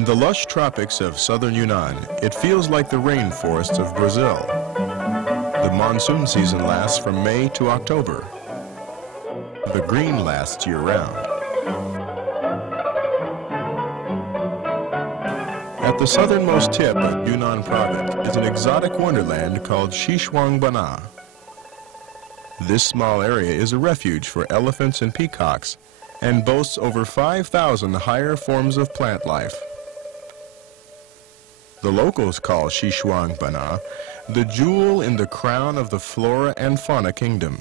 In the lush tropics of southern Yunnan, it feels like the rainforests of Brazil. The monsoon season lasts from May to October. The green lasts year-round. At the southernmost tip of Yunnan province is an exotic wonderland called Xishuangbanna. This small area is a refuge for elephants and peacocks and boasts over 5,000 higher forms of plant life. The locals call Xishuangbanna the jewel in the crown of the flora and fauna kingdom.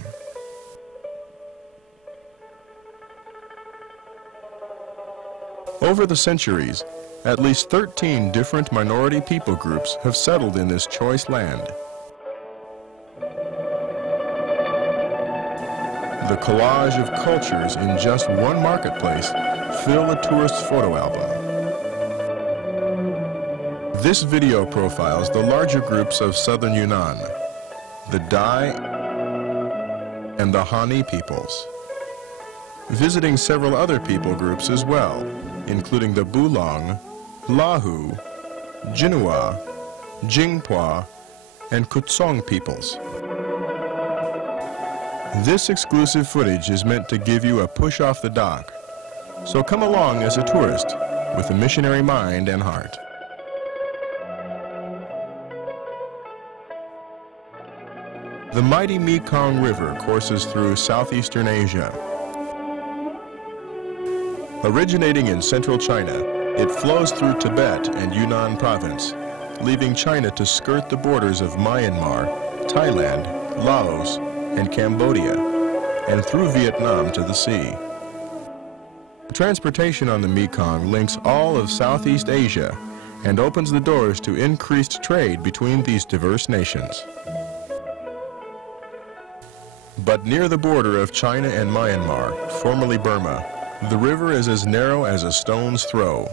Over the centuries, at least 13 different minority people groups have settled in this choice land. The collage of cultures in just one marketplace fill a tourist's photo album. This video profiles the larger groups of southern Yunnan, the Dai and the Hani peoples, visiting several other people groups as well, including the Bulong, Lahu, Jinua, Jingpua, and Kutsong peoples. This exclusive footage is meant to give you a push off the dock, so come along as a tourist with a missionary mind and heart. The mighty Mekong River courses through southeastern Asia. Originating in central China, it flows through Tibet and Yunnan province, leaving China to skirt the borders of Myanmar, Thailand, Laos, and Cambodia, and through Vietnam to the sea. Transportation on the Mekong links all of Southeast Asia and opens the doors to increased trade between these diverse nations. But near the border of China and Myanmar, formerly Burma, the river is as narrow as a stone's throw.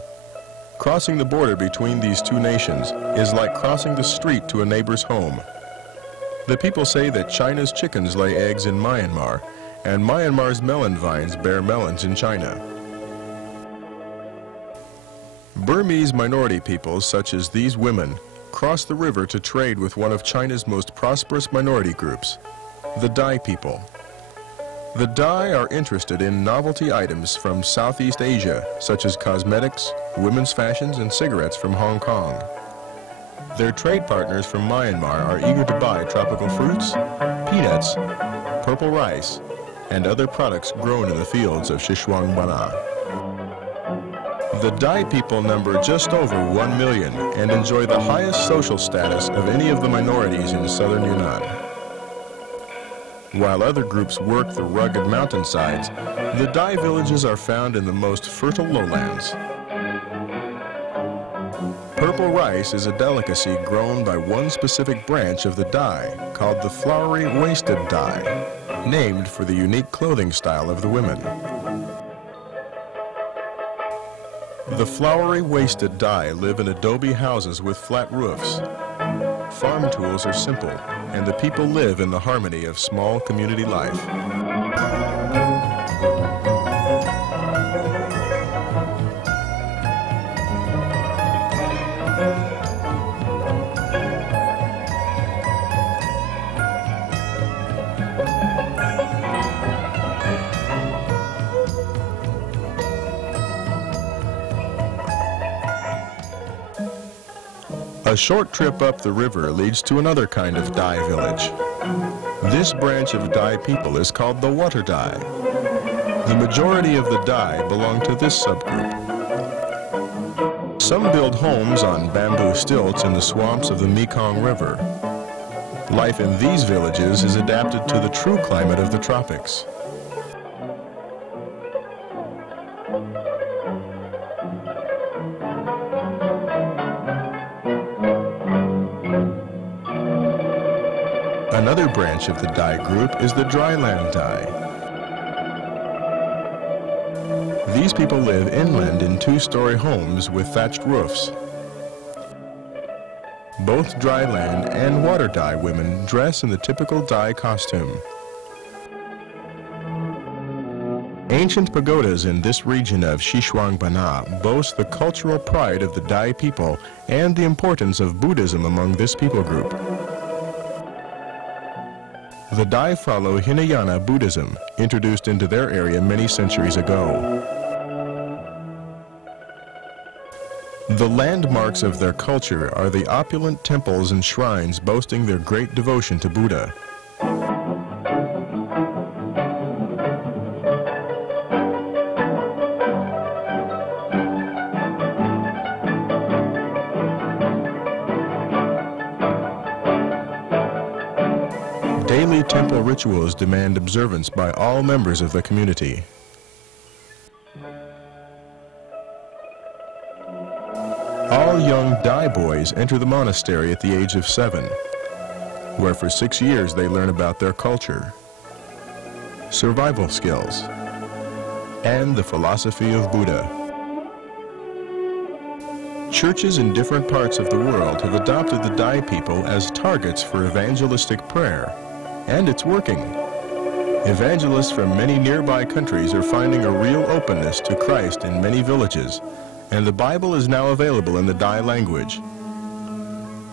Crossing the border between these two nations is like crossing the street to a neighbor's home. The people say that China's chickens lay eggs in Myanmar, and Myanmar's melon vines bear melons in China. Burmese minority peoples, such as these women, cross the river to trade with one of China's most prosperous minority groups, the Dai people. The Dai are interested in novelty items from Southeast Asia, such as cosmetics, women's fashions, and cigarettes from Hong Kong. Their trade partners from Myanmar are eager to buy tropical fruits, peanuts, purple rice, and other products grown in the fields of Xishuangbanna. The Dai people number just over 1 million and enjoy the highest social status of any of the minorities in southern Yunnan. While other groups work the rugged mountainsides, the Dai villages are found in the most fertile lowlands. Purple rice is a delicacy grown by one specific branch of the Dai called the flowery waisted Dai, named for the unique clothing style of the women. The flowery waisted Dai live in adobe houses with flat roofs. Farm tools are simple, and the people live in the harmony of small community life. A short trip up the river leads to another kind of Dai village. This branch of Dai people is called the Water Dai. The majority of the Dai belong to this subgroup. Some build homes on bamboo stilts in the swamps of the Mekong River. Life in these villages is adapted to the true climate of the tropics. Another branch of the Dai group is the dryland Dai. These people live inland in two-story homes with thatched roofs. Both dryland and water Dai women dress in the typical Dai costume. ancient pagodas in this region of Xishuangbanna boast the cultural pride of the Dai people and the importance of Buddhism among this people group. The Dai follow Hinayana Buddhism, introduced into their area many centuries ago. The landmarks of their culture are the opulent temples and shrines boasting their great devotion to Buddha. Daily temple rituals demand observance by all members of the community. All young Dai boys enter the monastery at the age of 7, where for 6 years they learn about their culture, survival skills, and the philosophy of Buddha. Churches in different parts of the world have adopted the Dai people as targets for evangelistic prayer, and it's working. Evangelists from many nearby countries are finding a real openness to Christ in many villages, and the Bible is now available in the Dai language.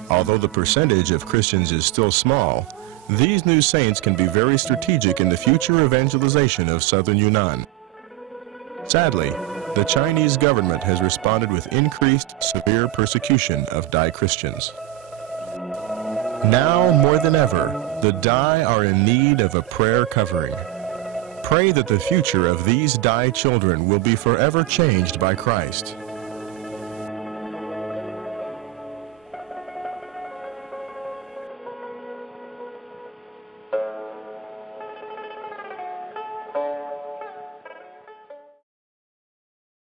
Although the percentage of Christians is still small, these new saints can be very strategic in the future evangelization of southern Yunnan. Sadly, the Chinese government has responded with increased severe persecution of Dai Christians. Now more than ever, the Dai are in need of a prayer covering. Pray that the future of these Dai children will be forever changed by Christ.